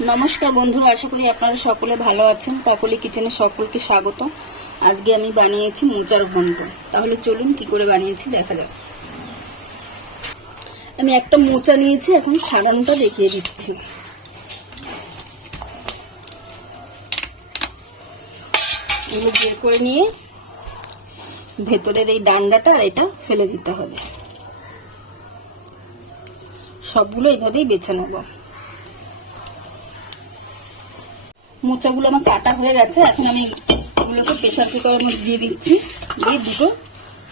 নমস্কার বন্ধুরা, আশা করি আপনারা সকলে ভালো আছেন। কাকলি কিচেনে সকলকে স্বাগত। আজকে আমি বানিয়েছি মোচার ঘন্ট তাহলে চলুন কি করে বানিয়েছি দেখা যাক। আমি একটা মোচা নিয়েছি, এখন ছাড়ানোটা দেখিয়ে দিচ্ছি। বের করে নিয়ে ভেতরের এই ডান্ডাটা এটা ফেলে দিতে হবে। সবগুলো এইভাবেই বেছে নেব। মোচাগুলো আমার কাটা হয়ে গেছে, এখন আমি এগুলোকে প্রেশার কুকারের মধ্যে দিয়ে দিচ্ছি, দিয়ে দুটো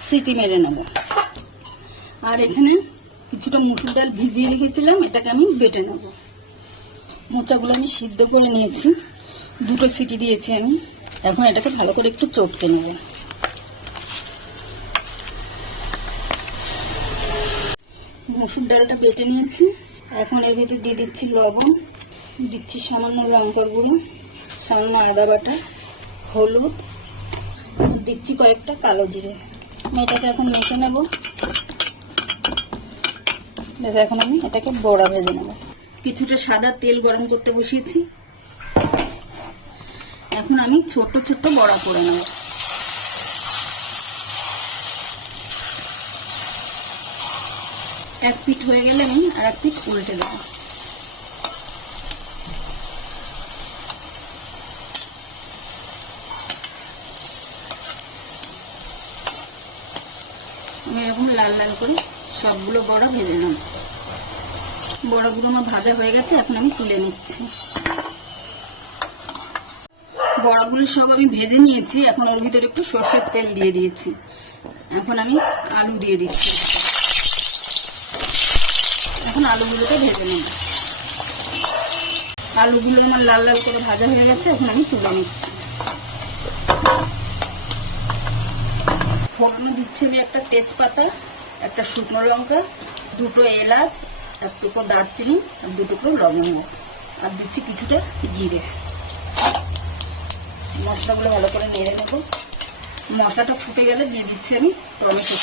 সিটি মেরে নেব। আর এখানে কিছুটা মুসুর ডাল ভিজিয়ে রেখেছিলাম, এটাকে আমি বেটে নেব। মোচাগুলো আমি সিদ্ধ করে নিয়েছি, দুটো সিটি দিয়েছি আমি। এখন এটাকে ভালো করে একটু চটকে নেব। মুসুর ডালটা বেটে নিয়েছি, এখন এর ভেতর দিয়ে দিচ্ছি লবণ, দিচ্ছি সামান্য লঙ্কার গুঁড়ো। সামান্য আদা বাটা, হলুদ, দিচ্ছি কয়েকটা কালো জিরে। এটাকে এখন মেখে নেব। দেখো এখন আমি এটাকে বড়া ভেজে নেব। কিছুটা সাদা তেল গরম করতে বসিয়েছি। এখন আমি ছোট ছোট বড়া করে নেব। এক পিঠ হয়ে গেলে আমি আর এক পিঠ উল্টে দেবো। আমি এরকম লাল লাল করে সবগুলো বড়া ভেজে নেব। বড়াগুলো আমার ভাজা হয়ে গেছে, এখন আমি তুলে নিচ্ছি। বড়াগুলো সব আমি ভেজে নিয়েছি, এখন ওর ভিতরে একটু সর্ষের তেল দিয়ে দিয়েছি। এখন আমি আলু দিয়ে দিচ্ছি। এখন আলুগুলোকে ভেজে নেব। আলুগুলো আমার লাল লাল করে ভাজা হয়ে গেছে, এখন আমি তুলে নিচ্ছি। ফোড়নে দিচ্ছি আমি একটা তেজপাতা, একটা শুকনো লঙ্কা, দুটো এলাচ, এক টুকরো দারচিনি, আর দু টুকরো লবঙ্গ আর দিচ্ছি কিছুটা জিরে। মশলাগুলো ভালো করে নেড়ে নেব। মশলাটা ফুটে গেলে দিয়ে দিচ্ছি আমি টমেটো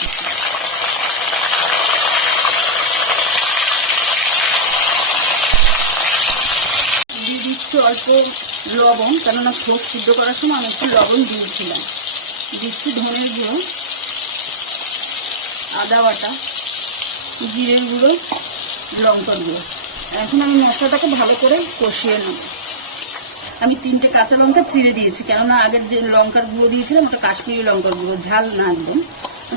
দিয়ে দিচ্ছি অল্প লবণ, কেননা ঠোক সিদ্ধ করার সময় আমি একটু লবণ দিয়েছিলাম। দিচ্ছি ধনের গুঁড়ো। আদা বাটা জিরের গুঁড়ো লঙ্কার গুঁড়ো। এখন আমি মশলাটাকে ভালো করে কষিয়ে নেব। আমি তিনটে কাঁচা লঙ্কা চিড়ে দিয়েছি, কেননা আগের যে লঙ্কার গুঁড়ো দিয়েছিলাম, ওটা কাশ্মীরি লঙ্কার গুঁড়ো, ঝাল না একদম।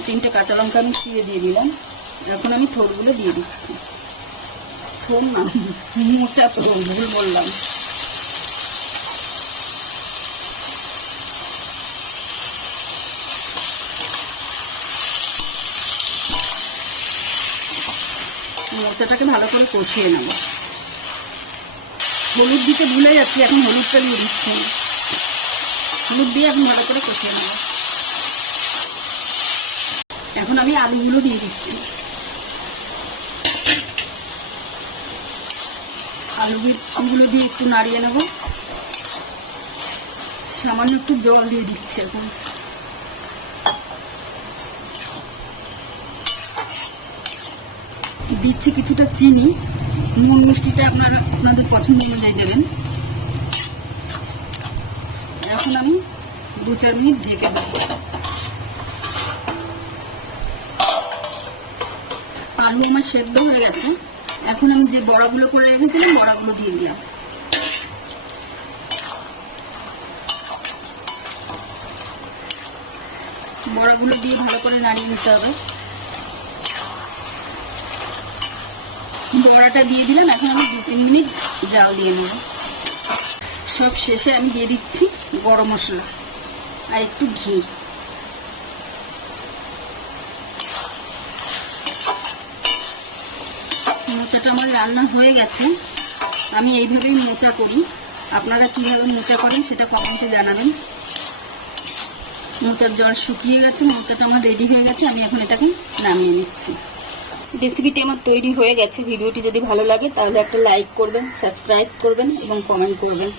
তিনটে কাঁচা লঙ্কা আমি চিড়ে দিয়ে দিলাম। এখন আমি থোরগুলো দিয়ে দিচ্ছি। থোর না, মোচা তো, ভুল বললাম। মোচাটাকে ভালো করে কষিয়ে নেব। হলুদ দিতে ভুলে যাচ্ছি, এখন হলুদটা দিয়ে দিচ্ছি। হলুদ দিয়ে এখন ভালো করে কষিয়ে নেব। এখন আমি আলুগুলো দিয়ে দিচ্ছি। আলুগুলো দিয়ে একটু নাড়িয়ে নেব। সামান্য একটু জল দিয়ে দিচ্ছি এখন। দিচ্ছি কিছুটা চিনি নুন মিষ্টিটা আপনারা আপনাদের পছন্দ অনুযায়ী দেবেন। এখন আমি দু চার মিনিট ঢেকে দেবো। আলু আমার সেদ্ধ হয়ে গেছে। এখন আমি যে বড়াগুলো করে রেখেছিলাম, বড়াগুলো দিয়ে দিলাম। বড়াগুলো দিয়ে ভালো করে নাড়িয়ে নিতে হবে। বড়াটা দিয়ে দিলাম, এখন আমি দু তিন মিনিট জাল দিয়ে নেব সব শেষে আমি দিয়ে দিচ্ছি গরম মশলা আর একটু ঘি। মোচাটা আমার রান্না হয়ে গেছে। আমি এইভাবেই মোচা করি। আপনারা কীভাবে মোচা করেন সেটা কমেন্টে জানাবেন। মোচার জল শুকিয়ে গেছে, মোচাটা আমার রেডি হয়ে গেছে, আমি এখন এটাকে নামিয়ে নিচ্ছি। রেসিপিটি আমার তৈরি হয়ে গেছে। ভিডিওটি যদি ভালো লাগে, তাহলে একটা লাইক করবেন সাবস্ক্রাইব করবেন এবং কমেন্ট করবেন।